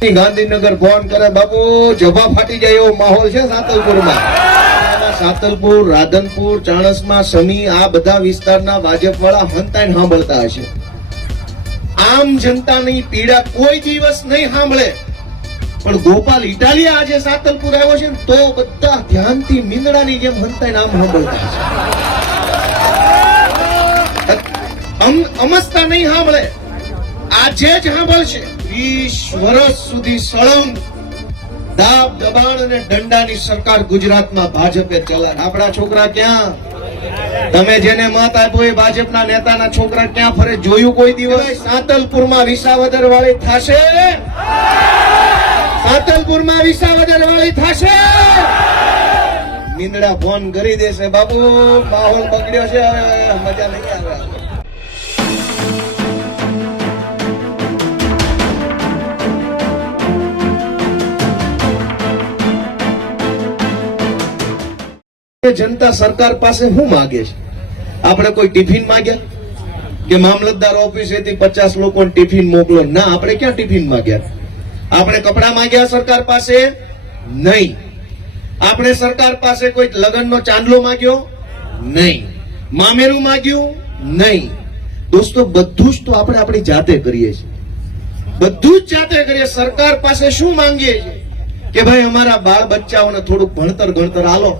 Gandhinagar phone કરે બાપુ જભા ફાટી જાય એવો માહોલ છે સાતલપુરમાં. સાતલપુર, રાધનપુર, ચાણસ્મા, સમી આ બધા વિસ્તારના ભાજપ વાળા હંતાઈને સાંભળતા હશે. આમ જનતાની પીડા કોઈ દિવસ નહીં સાંભળે, પણ ગોપાલ ઇટાલિયા આજે સાતલપુર આવ્યો છે ને તો બધા ધ્યાનથી મીંદડાની જેમ હંતાઈને આમ સાંભળતા હશે. અમસ્તા નહીં સાંભળે, આજે જ સાંભળશે. 20 વર્ષ સુધી સળંગ દાબ દબાણ અને દંડાની સરકાર ગુજરાતમાં ભાજપે ચલાવી. આપણા છોકરા ક્યાં? તમે જેને મત આપ્યો એ ભાજપના નેતાના છોકરા ક્યાં ફરે? જોયું કોઈ દિવસ? સાતલપુરમાં વિસાવદર વાળી થશે? સાતલપુરમાં વિસાવદર વાળી થશે? મીંદડા ફોન કરી દેશે બાબુ માહોલ બગડ્યો છે, મજા નહીં આવે. જનતા સરકાર પાસે શું માંગે છે? આપણે કોઈ ટિફિન માંગ્યા કે મામલતદાર ઓફિસેથી 50 લોકોને ટિફિન મોકલો? ના, આપણે ક્યાં ટિફિન માંગ્યા? આપણે કપડા માંગ્યા સરકાર પાસે? નહીં. આપણે સરકાર પાસે કોઈ લગ્નનો ચાંદલો માંગ્યો? નહીં. મામેરું માંગ્યું? નહીં. દોસ્તો, બધું જ તો આપણે આપણી જાતે કરીએ છીએ. બધું જ જાતે કરીએ. સરકાર પાસે શું માંગીએ છીએ કે ભાઈ અમારા બાળ બચ્ચાઓને થોડુંક ભણતર ગણતર આલો,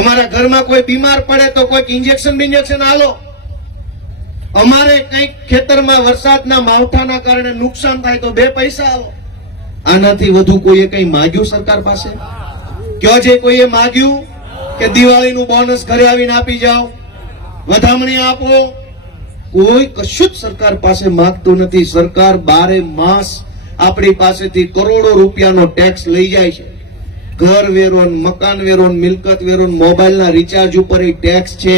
અમારા ઘરમાં કોઈ બીમાર પડે તો કોઈક ઇન્જેક્શન આલો, અમારે કંઈક ખેતરમાં વરસાદના માવઠાના કારણે નુકસાન થાય તો 2 પૈસા આલો. આનાથી વધુ કોઈએ કંઈ માંગ્યું સરકાર પાસે? કયો છે કોઈએ માંગ્યું કે દિવાળીનું બોનસ ઘરે આવીને આપી જાઓ, વધામણી આપો? કોઈ કશું જ સરકાર પાસે માંગતું નથી. સરકાર 12 માસ આપણી પાસેથી કરોડો રૂપિયાનો ટેક્સ લઈ જાય છે. ઘર વેરો, મકાન વેરો, મિલકત વેરો, મોબાઈલના રિચાર્જ ઉપર ટેક્સ છે,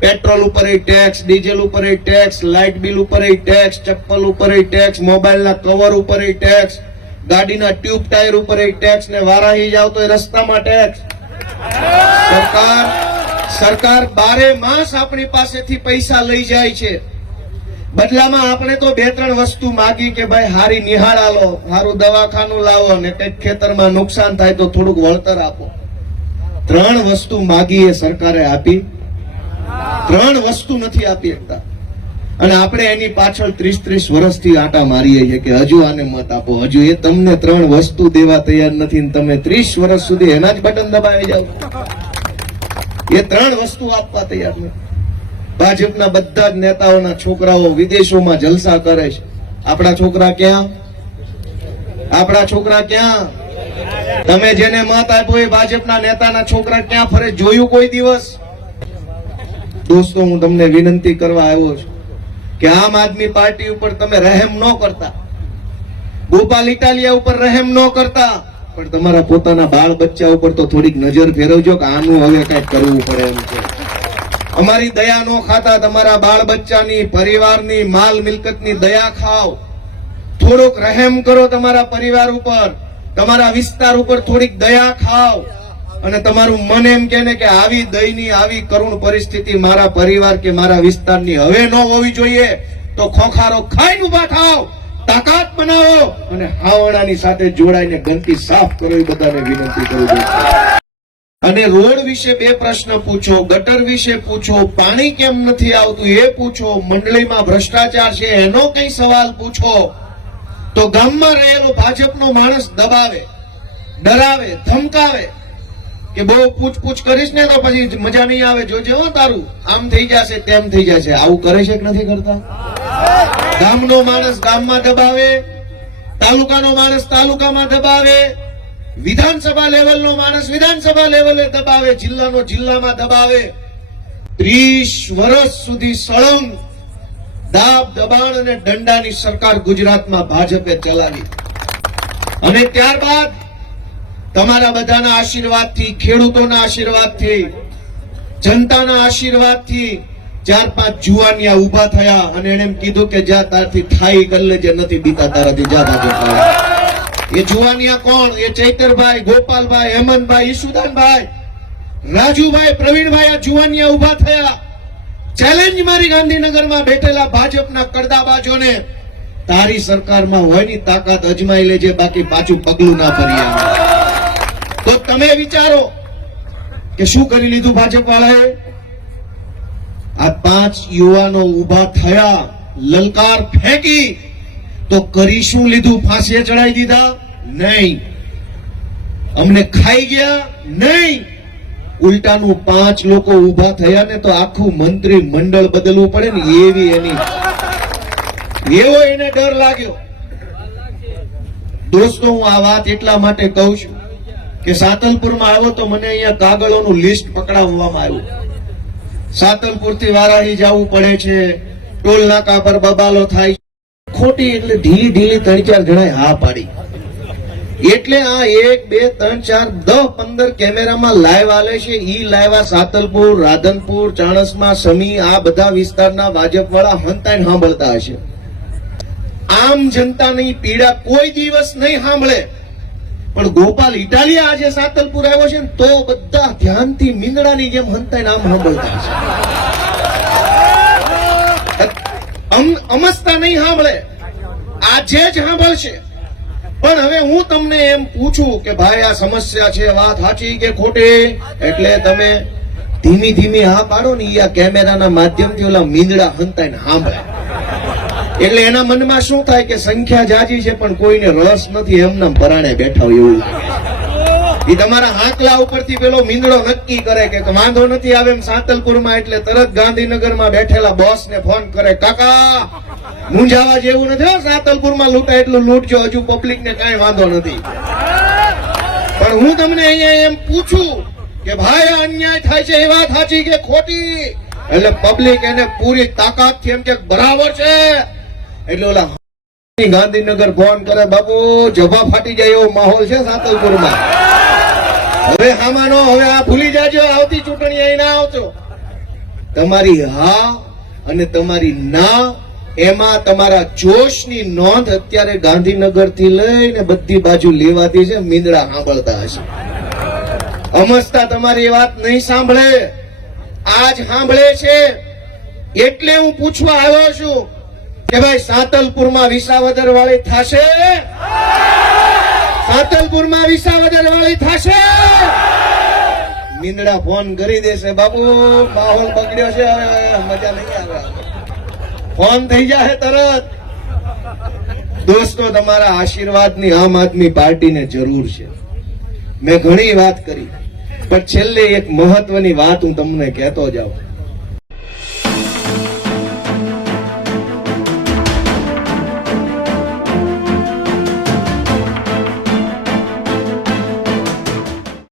પેટ્રોલ ઉપર ટેક્સ, ડીઝલ ઉપર ટેક્સ, લાઇટ બિલ ઉપર ટેક્સ, ચપ્પલ ઉપર ટેક્સ, મોબાઈલના કવર ઉપર ટેક્સ, ગાડીના ટ્યુબ ટાયર ઉપર ટેક્સ, ને વારાહી જાવ તો રસ્તામાં ટેક્સ. સરકાર 12 માસ આપણી પાસેથી પૈસા લઈ જાય છે. બદલામાં આપણે તો 2-3 વસ્તુ માગી કે ભાઈ હારી નિહાળ આલો, હારું દવાખાનું લાવો, ને કઈક ખેતરમાં નુકસાન થાય તો થોડુંક વળતર આપો. 3 વસ્તુ માગી એ સરકારે આપી? 3 વસ્તુ નથી આપી શકતા. અને આપણે એની પાછળ 30-30 વર્ષથી આટા મારીએ છીએ કે હજુ આને મત આપો, હજુ. એ તમને 3 વસ્તુ દેવા તૈયાર નથી ને તમે 30 વર્ષ સુધી એના જ બટન દબાવી જાવ. એ 3 વસ્તુ આપવા તૈયાર નથી. ભાજપના બધા જ નેતાઓના છોકરાઓ વિદેશોમાં જલસા કરે છે. આપણા છોકરા ક્યાં? આપણા છોકરા ક્યાં? તમે જેને મત આપ્યો એ ભાજપના નેતાના છોકરા ક્યાં ફરે? જોયું કોઈ દિવસ? દોસ્તો, હું તમને વિનંતી કરવા આવ્યો છું કે આમ આદમી પાર્ટી ઉપર તમે રહેમ ન કરતા, ગોપાલ ઇટાલિયા ઉપર રહેમ ન કરતા, પણ તમારા પોતાના બાળ બચ્ચા ઉપર તો થોડીક નજર ફેરવજો કે આનું હવે કઈક કરવું પડે એમ છે. અમારી દયા નો ખાતા તમારા બાળ બચ્ચાની, પરિવારની, માલ મિલકતની દયા ખાઓ. થોડોક રહેમ કરો તમારા પરિવાર ઉપર, તમારા વિસ્તાર ઉપર થોડીક દયા ખાઓ. અને તમારું મન એમ કહે કે આવી દયની, આવી કરુણ પરિસ્થિતિ મારા પરિવાર કે મારા વિસ્તારની હવે ન હોવી જોઈએ, તો ખોખારો ખાઈને ઉભા થાવ, તાકાત બનાવો અને હાવડાની સાથે જોડાઈને ગંદકી સાફ કરો. એ બધાને વિનંતી કરું છું. અને રોડ વિશે 2 પ્રશ્ન પૂછો, ગટર વિશે પૂછો, પાણી કેમ નથી આવતું એ પૂછો, મંડળીમાં ભ્રષ્ટાચાર છે એનો કઈ સવાલ પૂછો, તો ગામમાં રહેલો ભાજપનો માણસ દબાવે, ડરાવે, ધમકાવે કે બહુ પૂછપૂછ કરીશ ને તો પછી મજા નહીં આવે, જોજે હો તારું આમ થઈ જશે, તેમ થઈ જશે. આવું કરે છે કે નથી કરતા? ગામનો માણસ ગામમાં દબાવે, તાલુકાનો માણસ તાલુકામાં દબાવે, વિધાનસભા લેવલનો માણસ વિધાનસભા લેવલે દબાવે, જિલ્લાનો જિલ્લામાં દબાવે. 30 વર્ષ સુધી સળંગ દાબ દબાણ અને દંડાની સરકાર ગુજરાતમાં ભાજપે ચલાવી. અને ત્યારબાદ તમારા બધાના આશીર્વાદથી, ખેડૂતોના આશીર્વાદથી, જનતાના આશીર્વાદથી 4-5 જુવાનિયા ઉભા થયા અને એને એમ કીધું કે જા તારથી થાય કરી લેજે, નથી બીતા તારાથી, જા ભાજપ. એ જુવાનિયા કોણ? એ ચૈતરભાઈ, ગોપાલભાઈ, હેમંતભાઈ, ઈસુદાનભાઈ, રાજુભાઈ, પ્રવીણભાઈ આ જુવાનિયા ઉભા થયા. ચેલેન્જ મારી ગાંધીનગરમાં બેઠેલા ભાજપના કડદાબાજોને તારી સરકારમાં હોય ની તાકાત અજમાઈ લેજે, બાકી પાછું પગલું ના ભરી આવે. તો તમે વિચારો કે શું કરી લીધું ભાજપ વાળાએ. આ 5 યુવાનો ઉભા થયા, લલકાર ફેંકી, તો કરી શું લીધું? ફાંસીએ ચડાવી દીધા? નહીં. અમને ખાઈ ગયા? નહીં. ઉલટાનું 5 લોકો ઉભા થયા ને તો આખું મંત્રી મંડળ બદલવું પડે ને એવી એવો એને ડર લાગ્યો. દોસ્તો, હું આ વાત એટલા માટે કહું છું કે સાતલપુરમાં આવ્યો તો મને અહીંયા કાગળોનું લિસ્ટ પકડાવવામાં આવ્યું. સાતલપુર થી વારાહી જવું પડે છે, ટોલ નાકા પર બબાલો થાય, ખોટી એટલે ઢીલી 3-4 જણાએ હા પાડી. એટલે આ 1, 2, 3, 4, 10, 15 કેમેરામાં લાઈવ આલે છે. ઈ લાઈવ આ સાતલપુર, રાધનપુર, ચાણસ્મા, સમી આ બધા વિસ્તારના ભાજપ વાળા હંતાઈને સાંભળતા હશે. આમ જનતાની પીડા કોઈ દિવસ નહીં સાંભળે. પણ ગોપાલ ઇટાલિયા આજે સાતલપુર આવ્યો છે ને તો બધા ધ્યાનથી મીંદડાની જેમ હંતાઈને આમ સાંભળતા હશે. અમસ્તા નહીં સાંભળે, આજે જ સાંભળશે. પણ હવે હું તમને એમ પૂછું કે ભાઈ આ સમસ્યા છે, વાત સાચી કે ખોટી? એટલે તમે ધીમી હા પાડો ને, આ કેમેરાના માધ્યમથી ઓલા મીંદડા હંતાઈને સાંભળે. એટલે એના મનમાં શું થાય કે સંખ્યા જાજી છે પણ કોઈને રસ નથી, એમના પરાણે બેઠા હોય એવું લાગે. એ તમારા હાંકલા ઉપરથી પેલો મીંદડો નક્કી કરે કે વાંધો નથી આવે એમ સાતલપુરમાં, એટલે તરત ગાંધીનગરમાં બેઠેલા બોસ ને ફોન કરે, કાકા મૂંઝાવા જેવું નથી, સાતલપુરમાં લૂંટાય એટલું લૂંટજો, હજુ પબ્લિક ને કઈ વાંધો નથી. પણ હું તમને અહીંયા એમ પૂછું કે ભાઈ આ અન્યાય થાય છે, એ વાત સાચી કે ખોટી? એટલે પબ્લિક એને પૂરી તાકાતથી એમ કે બરાબર છે. એટલે ઓલા ગાંધીનગર ફોન કરે, બાબુ જભા ફાટી જાય એવો માહોલ છે સાતલપુરમાં. હવે હામાનો, હવે આ ભૂલી જાજો, આવતી ચૂંટણી અહીં ના આવતો. તમારી હા અને તમારી ના એમાં તમારા જોશની નોંધ અત્યારે ગાંધીનગર થી લઈને બધી બાજુ લેવાતી છે. મીંદડા સાંભળતા હશે. અમસ્તા તમારી વાત નહીં સાંભળે, આજ સાંભળે છે. એટલે હું પૂછવા આવ્યો છું કે ભાઈ સાતલપુરમાં વિસાવદર વાળી થશે? સાતલપુરમાં વિસાવદર વાળી થશે? મીંદડા ફોન કરી દેશે, બાબુ માહોલ બગડ્યો છે, હવે મજા નહીં આવે, ફોન થઈ જાય તરત. દોસ્તો, તમારા આશીર્વાદની આમ આદમી પાર્ટીને જરૂર છે. મેં ઘણી વાત કરી, પણ છેલ્લે એક મહત્વની વાત હું તમને કહેતો જાઉં.